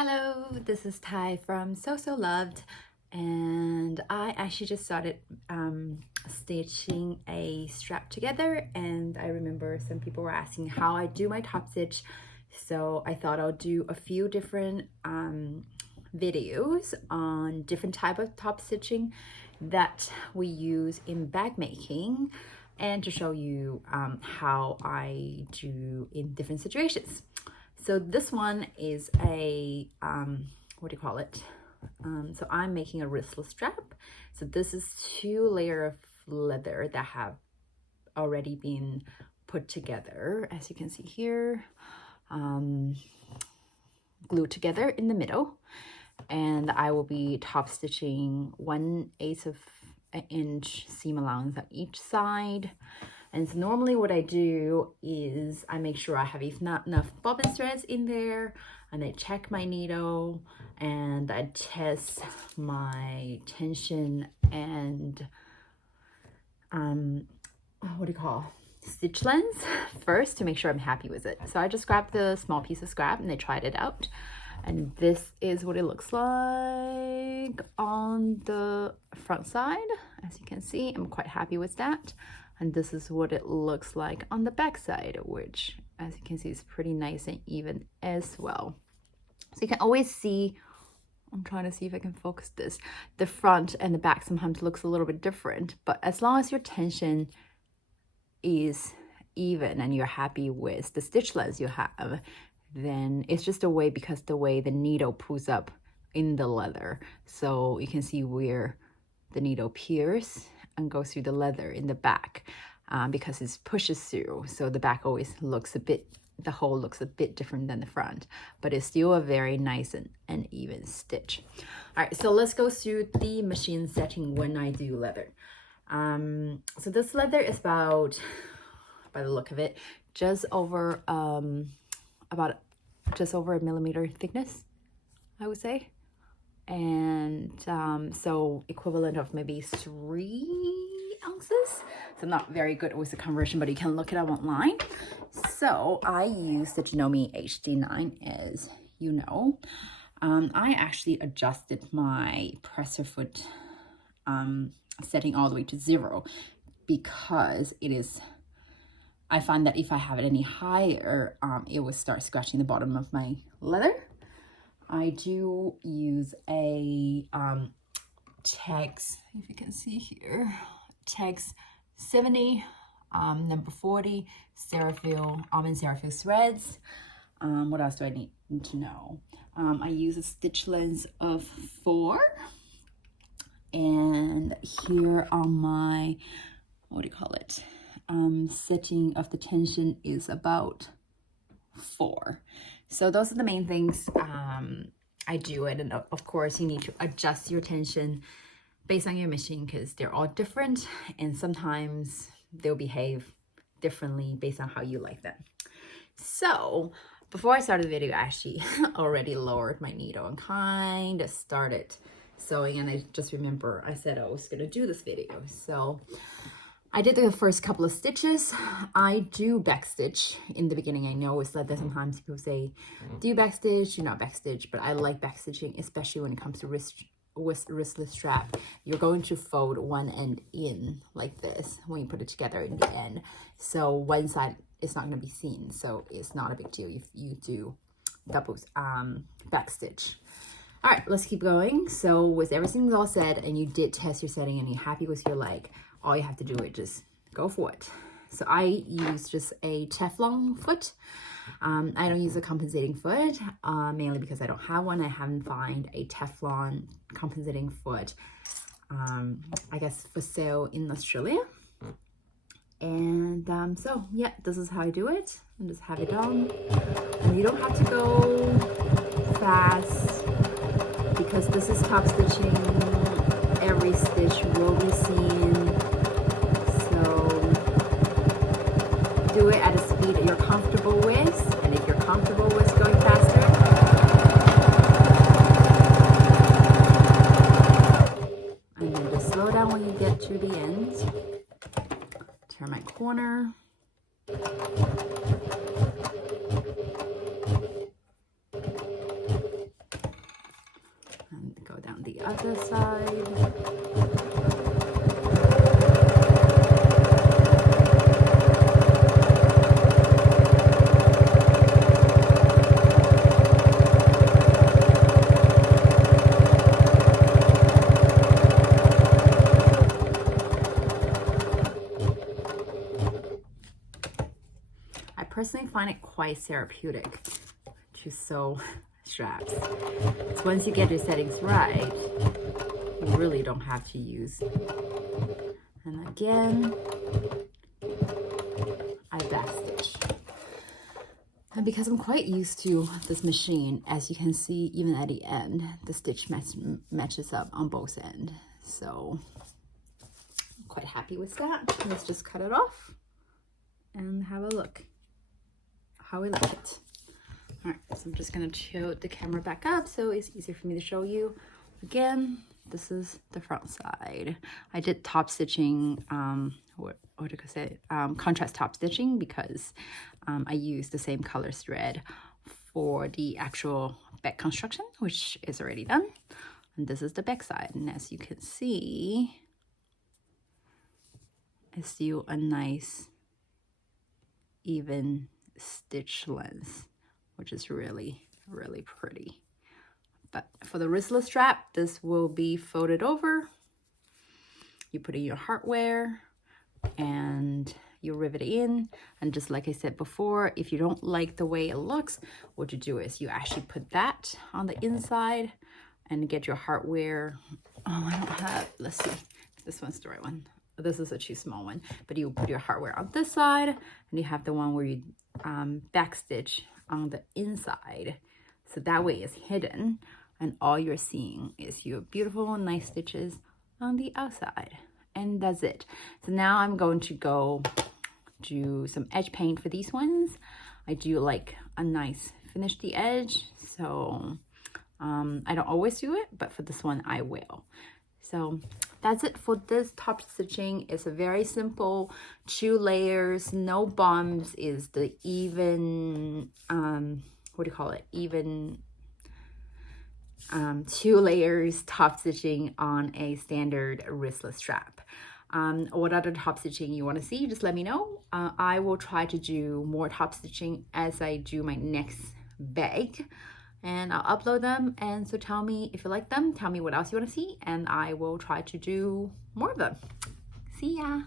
Hello, this is Ty from So Loved, and I actually just started stitching a strap together, and I remember some people were asking how I do my top stitch, so I thought I'll do a few different videos on different type of top stitching that we use in bag making, and to show you how I do in different situations. So this one is a, what do you call it? So I'm making a wristlet strap. So this is 2 layers of leather that have already been put together, as you can see here, glued together in the middle. And I will be top stitching 1/8 of an inch seam allowance on each side. And so normally what I do is I make sure I have enough bobbin threads in there, and I check my needle and I test my tension and what do you call stitch length first to make sure I'm happy with it. So I just grabbed the small piece of scrap and I tried it out, and this is what it looks like on the front side. As you can see, I'm quite happy with that. And this is what it looks like on the back side, which, as you can see, is pretty nice and even as well. So you can always see, I'm trying to see if I can focus this, the front and the back sometimes looks a little bit different, but as long as your tension is even and you're happy with the stitch length you have, then it's just a way, because the way the needle pulls up in the leather. So you can see where the needle pierces and goes through the leather in the back, because it pushes through. So the back always looks a bit, the hole looks a bit different than the front, but it's still a very nice and even stitch. All right, so let's go through the machine setting when I do leather. So this leather is about, by the look of it, just over just over a millimeter thickness, I would say. And so equivalent of maybe 3 ounces. So I'm not very good with the conversion, but you can look it up online. So I use the Janome HD9, as you know. I actually adjusted my presser foot setting all the way to 0, because it is, I find that if I have it any higher, it will start scratching the bottom of my leather. I do use a Tex, if you can see here, Tex 70, number 40, Seraphill, almond Seraphill threads. What else do I need to know? I use a stitch length of 4. And here on my, what do you call it? Setting of the tension is about 4. So those are the main things I do it. And of course you need to adjust your tension based on your machine, because they're all different and sometimes they'll behave differently based on how you like them. So before I started the video, I actually already lowered my needle and kind of started sewing, and I just remember I said I was gonna do this video. So I did the first couple of stitches. I do backstitch in the beginning. I know it's that sometimes people say, do you backstitch? Do not backstitch, but I like backstitching, especially when it comes to wristlet strap. You're going to fold one end in like this when you put it together in the end. So one side is not going to be seen, so it's not a big deal if you do doubles backstitch. All right, let's keep going. So with everything all said, and you did test your setting and you're happy with your leg, all you have to do is just go for it. So I use just a Teflon foot. I don't use a compensating foot, mainly because I don't have one. I haven't found a Teflon compensating foot, I guess, for sale in Australia. And so yeah, this is how I do it. And just have it on. And you don't have to go fast, because this is top stitching. Every stitch will be seen. Do it at a speed that you're comfortable with, and if you're comfortable with going faster, and then just slow down when you get to the end. Turn my corner. other side. I personally find it quite therapeutic to sew straps. So once you get your settings right, you really don't have to use. And again, I back stitch. And because I'm quite used to this machine, as you can see, even at the end, the stitch matches up on both ends. So I'm quite happy with that. Let's just cut it off and have a look how we like it. All right, so I'm just gonna tilt the camera back up so it's easier for me to show you. Again, this is the front side. I did top stitching, what did I say? Contrast top stitching, because I used the same color thread for the actual back construction, which is already done. And this is the back side. And as you can see, it's still a nice, even stitch length, which is really, really pretty. But for the wristlet strap, this will be folded over. You put in your hardware and you rivet it in. And just like I said before, if you don't like the way it looks, what you do is you actually put that on the inside and get your hardware. Oh, I don't have, let's see, this one's the right one. This is a too small one, but you put your hardware on this side, and you have the one where you back stitch on the inside. So that way it's hidden, and all you're seeing is your beautiful, nice stitches on the outside. And that's it. So now I'm going to go do some edge paint for these ones. I do like a nice finish the edge, so I don't always do it, but for this one I will. So that's it for this top stitching. It's a very simple 2 layers, no bumps, is the even what do you call it, even 2 layers top stitching on a standard wristlet strap. What other top stitching you want to see, just let me know. I will try to do more top stitching as I do my next bag, and I'll upload them. And so tell me if you like them, tell me what else you want to see, and I will try to do more of them. See ya.